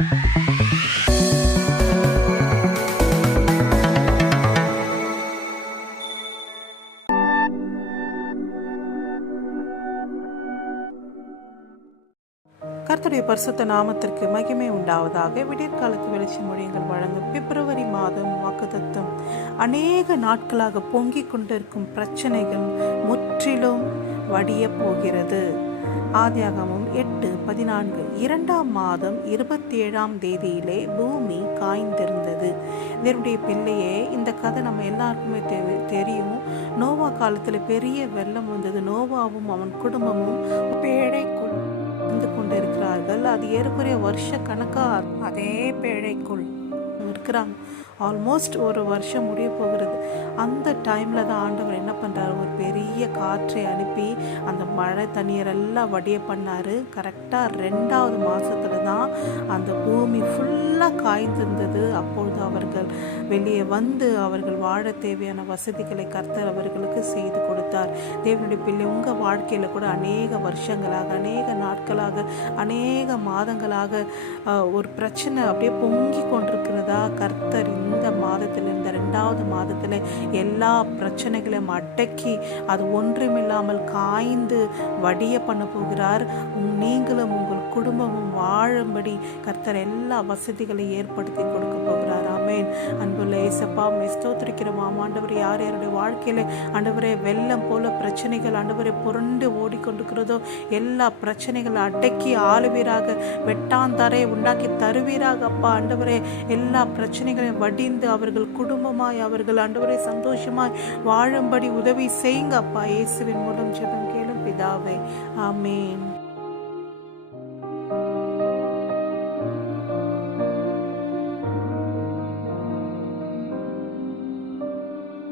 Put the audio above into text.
கர்த்தருடைய பரிசுத்த நாமத்திற்கு மகிமை உண்டாவதாக. விடியற்காலத்து வெளிச்சம் மொழிகள் வழங்கும் பிப்ரவரி மாதம் வாக்குத்தத்தம். அநேக நாட்களாக பொங்கிக் கொண்டிருக்கும் பிரச்சனைகள் முற்றிலும் வடிய போகிறது. ஆதியாகமம் 8:14. 2ஆம் மாதம் 27ஆம் தேதியிலே பூமி காய்ந்திருந்தது. இதனுடைய பிள்ளையே, இந்த கதை நம்ம எல்லாருக்குமே தெரியும். நோவா காலத்தில் பெரிய வெள்ளம் வந்தது. நோவாவும் அவன் குடும்பமும் பேழைக்குள் வந்து கொண்டிருக்கிறார்கள். அது ஏறக்குறைய வருஷ கணக்கா அதே பேழைக்குள் இருக்கிறாங்க. ஆல்மோஸ்ட் ஒரு வருஷம் முடிய போகிறது. அந்த டைமில் தான் ஆண்டவர் என்ன பண்ணுறாரு, ஒரு பெரிய காற்றை அனுப்பி அந்த மழை தண்ணீரெல்லாம் வடிய பண்ணார். கரெக்டாக 2ஆவது மாதத்துல தான் அந்த பூமி ஃபுல்லாக காய்ந்திருந்தது. அப்பொழுது அவர்கள் வெளியே வந்து அவர்கள் வாழ தேவையான வசதிகளை கர்த்தர் அவர்களுக்கு செய்து கொடுத்தார். தேவனுடைய பிள்ளை, உங்கள் வாழ்க்கையில் கூட அநேக வருஷங்களாக, அநேக நாட்களாக, அநேக மாதங்களாக ஒரு பிரச்சனை அப்படியே பொங்கி கொண்டிருக்கிறதா? கர்த்தர் இந்த மாதத்தில், இந்த 2ஆவது மாதத்தில் எல்லா பிரச்சனைகளையும் அடக்கி அது ஒன்றுமில்லாமல் காய்ந்து வடிய பண்ண போகிறார். நீங்களும் உங்கள் குடும்பமும் வாழும்படி கர்த்தர் எல்லா வசதிகளையும் ஏற்படுத்தி கொடுக்க போகிறார். ஆமென். அன்புள்ள ஏசப்பா, ஸ்தோத்திரிக்கிறோம். ஆண்டவரே, யார் யாருடைய வாழ்க்கையில ஆண்டவரே வெள்ளம் போல பிரச்சனைகள் ஆண்டவரை புரண்டு ஓடிக்கொண்டிருக்கிறதோ எல்லா பிரச்சனைகளை அடக்கி ஆளுவீராக, வெட்டாந்தரை உண்டாக்கி தருவீராக. அப்பா ஆண்டவரே, எல்லா பிரச்சனைகளையும் வடிந்து அவர்கள் குடும்பமாய் அவர்கள் ஆண்டவரை சந்தோஷமாய் வாழும்படி உதவி செய்யுங்க அப்பா. இயேசுவின் மூலம் ஜெபம் கேளும் பிதாவே. ஆமென்.